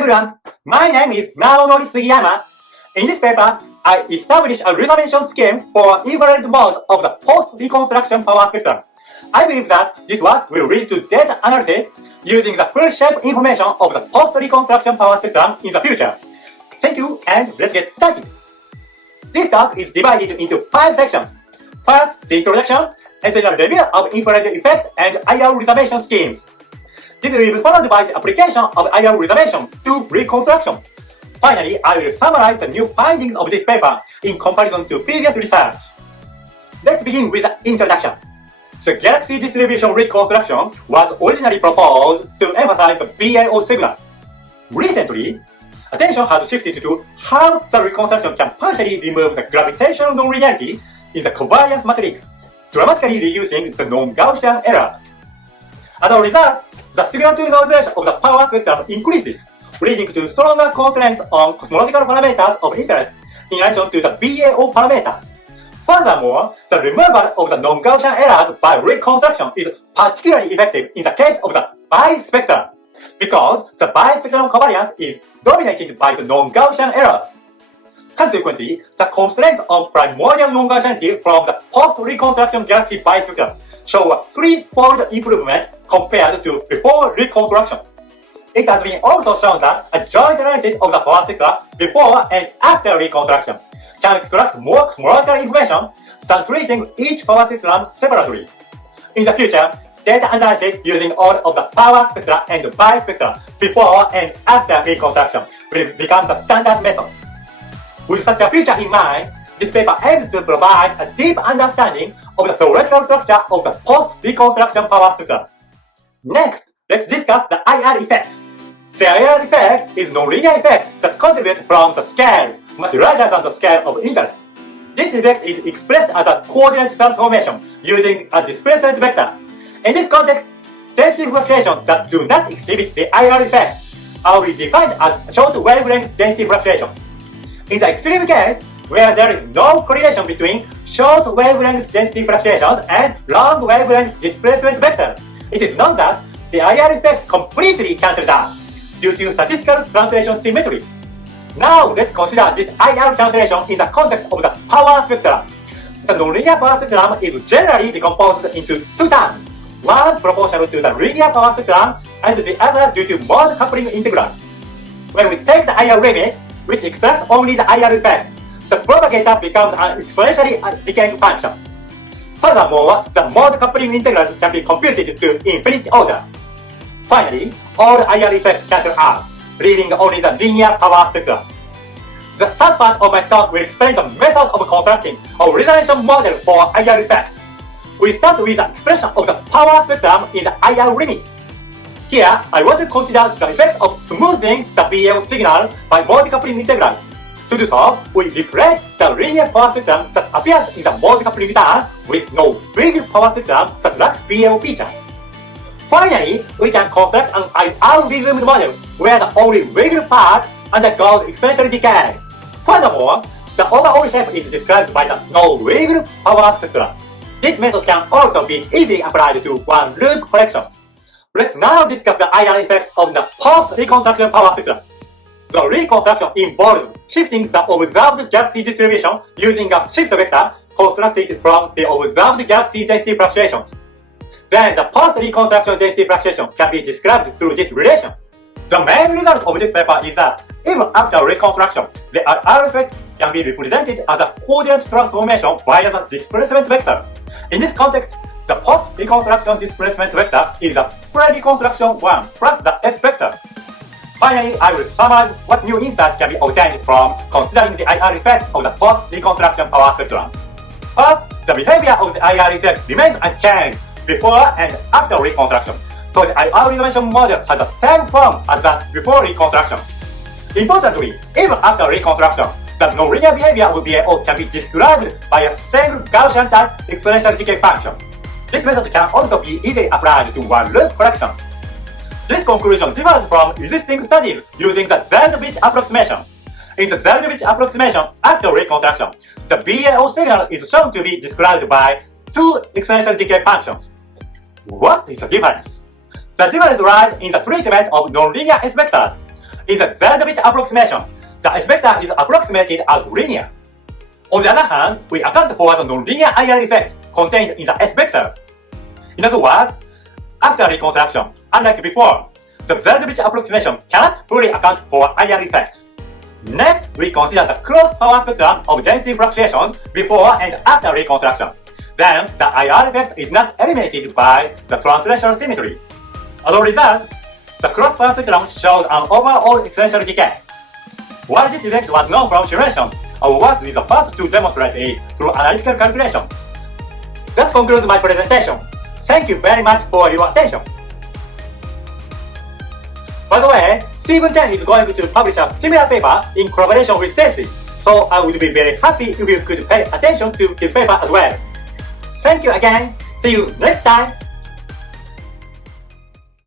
everyone, my name is Naonori Sugiyama. In this paper, I established a reservation scheme for invalid mode of the post-reconstruction power spectrum. I believe that this work will lead to data analysis using the full shape information of the post-reconstruction power spectrum in the future. Thank you, and let's get started. This talk is divided into 5 sections. First, the introduction, and then a review of infrared effects and IR reservation schemes. This will be followed by the application of IR reservation to reconstruction. Finally, I will summarize the new findings of this paper in comparison to previous research. Let's begin with the introduction. The galaxy distribution reconstruction was originally proposed to emphasize the BAO signal. Recently, attention has shifted to how the reconstruction can partially remove the gravitational non-linearity in the covariance matrix, dramatically reducing the non-Gaussian errors. As a result, the signal-to-noise ratio of the power spectrum increases, leading to stronger constraints on cosmological parameters of interest in addition to the BAO parameters. Furthermore, the removal of the non-Gaussian errors by reconstruction is particularly effective in the case of the bispectrum, because the bispectrum covariance is dominated by the non-Gaussian errors. Consequently, the constraints on primordial non-Gaussianity from the post-reconstruction galaxy bispectrum show a threefold improvement compared to before reconstruction. It has been also shown that a joint analysis of the power spectra before and after reconstruction can extract more cosmological information than treating each power spectrum separately. In the future, data analysis using all of the power spectra and bispectra before and after reconstruction will become the standard method. With such a future in mind, this paper aims to provide a deep understanding of the theoretical structure of the post-reconstruction power spectrum. Next, let's discuss the IR effect. The IR effect is nonlinear effect that contribute from the scales much larger than the scale of interest. This effect is expressed as a coordinate transformation using a displacement vector. In this context, density fluctuations that do not exhibit the IR effect are defined as short wavelength density fluctuations. In the extreme case, where there is no correlation between short wavelength density fluctuations and long wavelength displacement vectors, it is known that the IR effect completely cancels out due to statistical translation symmetry. Now let's consider this IR cancellation in the context of the power spectrum. The nonlinear power spectrum is generally decomposed into 2 terms, one proportional to the linear power spectrum and the other due to mode coupling integrals. When we take the IR limit, which extracts only the IR effect, the propagator becomes an exponentially decaying function. Furthermore, the mode coupling integrals can be computed to infinite order. Finally, all IR effects cancel out, leaving only the linear power spectrum. The third part of my talk will explain the method of constructing a resonation model for IR effects. We start with the expression of the power spectrum in the IR limit. Here, I want to consider the effect of smoothing the BAO signal by mode coupling integrals. To do so, we replace the linear power spectrum that appears in the mode coupling return with no wiggle power spectrum that lacks BAO features. Finally, we can construct an IR-resummed model where the only wiggle part undergoes exponential decay. Furthermore, the overall shape is described by the no-wiggle power spectrum. This method can also be easily applied to one-loop collections. Let's now discuss the IR effect of the post-reconstruction power spectrum. The reconstruction involves shifting the observed galaxy distribution using a shift vector constructed from the observed galaxy density fluctuations. Then the post-reconstruction density fluctuation can be described through this relation. The main result of this paper is that even after reconstruction, the IR effect can be represented as a coordinate transformation via the displacement vector. In this context, the post-reconstruction displacement vector is the pre-reconstruction one plus the S vector. Finally, I will summarize what new insights can be obtained from considering the IR effect of the post-reconstruction power spectrum. First, the behavior of the IR effect remains unchanged before and after reconstruction, so the IR reservation model has the same form as that before reconstruction. Importantly, even after reconstruction, the nonlinear behavior of BAO can be described by a single Gaussian-type exponential decay function. This method can also be easily applied to one-loop collections. This conclusion differs from existing studies using the Z-bridge approximation. In the Z-bridge approximation after reconstruction, the BAO signal is shown to be described by 2 exponential decay functions. What is the difference? The difference lies in the treatment of nonlinear S vectors. in the Z-bit approximation, the S vector is approximated as linear. On the other hand, we account for the nonlinear IR effect contained in the S vectors. In other words, after reconstruction, unlike before, the Z-bit approximation cannot fully account for IR effects. Next, we consider the cross power spectrum of density fluctuations before and after reconstruction. Then, the IR effect is not eliminated by the translational symmetry. As a result, the cross power spectrum shows an overall exponential decay. While this effect was known from simulation, our work is the first to demonstrate it through analytical calculations. That concludes my presentation. Thank you very much for your attention. By the way, Stephen Chen is going to publish a similar paper in collaboration with Stacy, so I would be very happy if you could pay attention to his paper as well. Thank you again. See you next time.